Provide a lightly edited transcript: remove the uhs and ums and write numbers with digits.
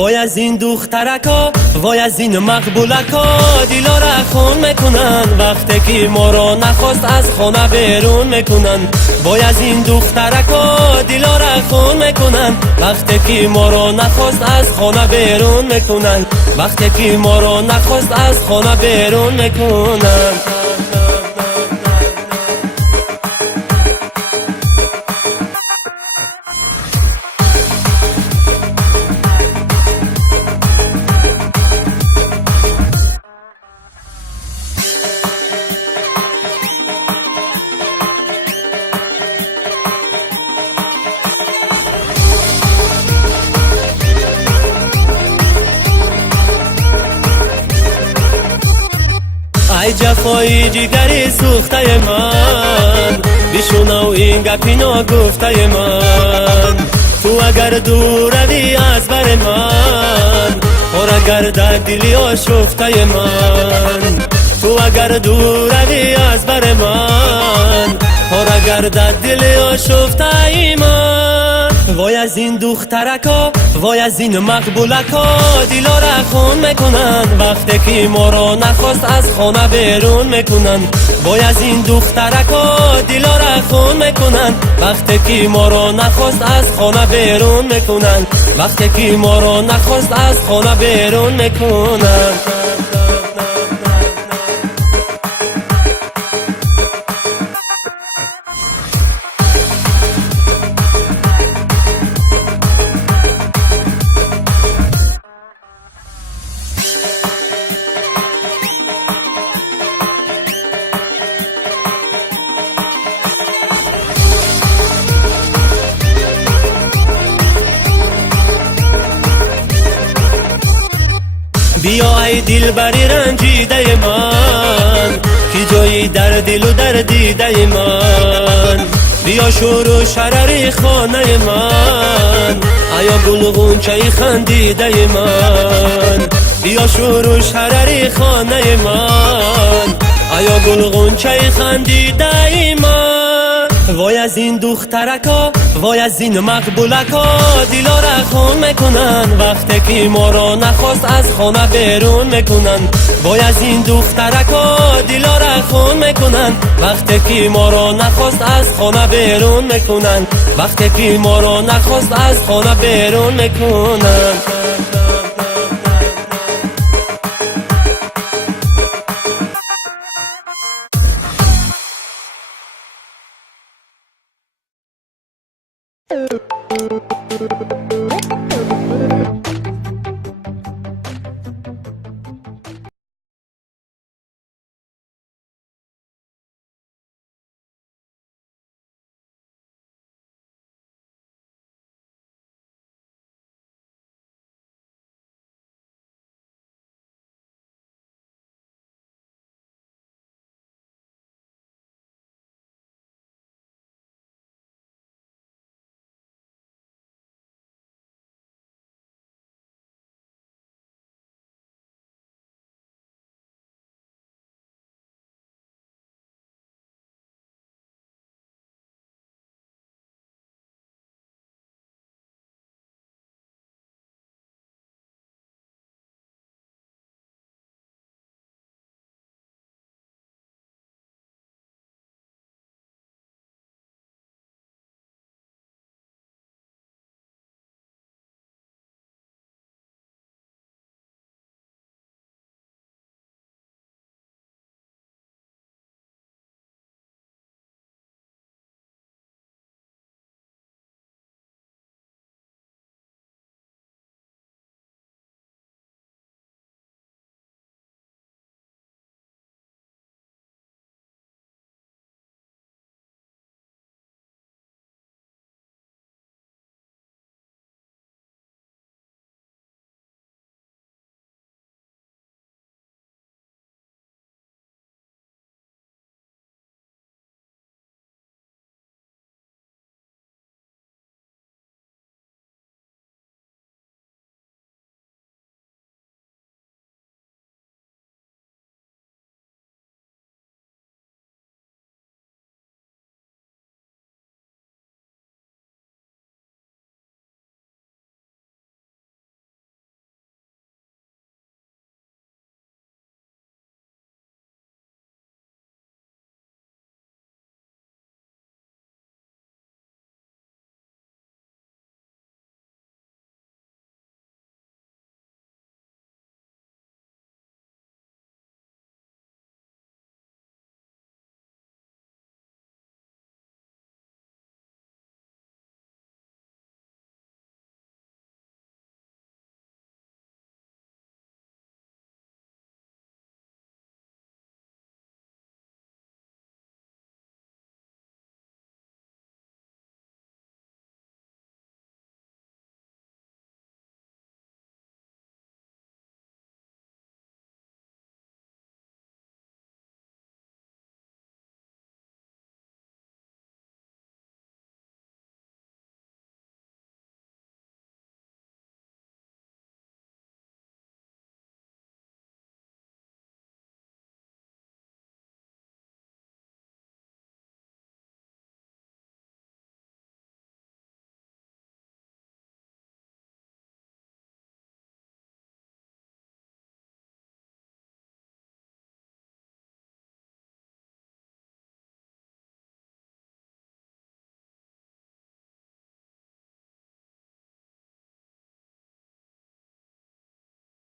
وای از این دخترکا، وای از این مقبولکا، دیلا را خون میکنن وقتی که ما را نخواست از خانه بیرون میکنن. وای از این دخترکا، دیلا را خون میکنن وقتی که ما را نخواست از خانه بیرون میکنن. وقتی که ما را نخواست از خانه بیرون میکنن. ای جفای جگری سوخته من، بشنو این گپینا گفته من. تو اگر دور روی از بر من، پر گردد دلی آشفته من. تو اگر دور روی از بر من، پر گردد دلی آشفته من. وای از این دخترکا، وای از این مقبولکا، دیلا را خون میکنن وقتی که ما را نخواست از خانه بیرون میکنن. وای از این دخترکا، دیلا را خون میکنن وقتی که ما را نخواست از خانه بیرون میکنن. وقتی که ما را نخواست از خانه بیرون میکنن. بیا ای دل بری رنجیده من، که جایی در دل و در دیده من. بیا شور و شرری خانه من، ایا گل غنچه خندیده من. بیا شور و شرری خانه من، ایا گل غنچه خندیده من. وای از این دخترکا، وای از این مقبولکا، دیلا را خون میکنن وقتی که ما را نخواست از خانه بیرون میکنن. وای از این دخترکا، دیلا را خون میکنن وقتی که ما را نخواست از خانه بیرون میکنن. وقتی که ما را نخواست از خانه بیرون میکنن.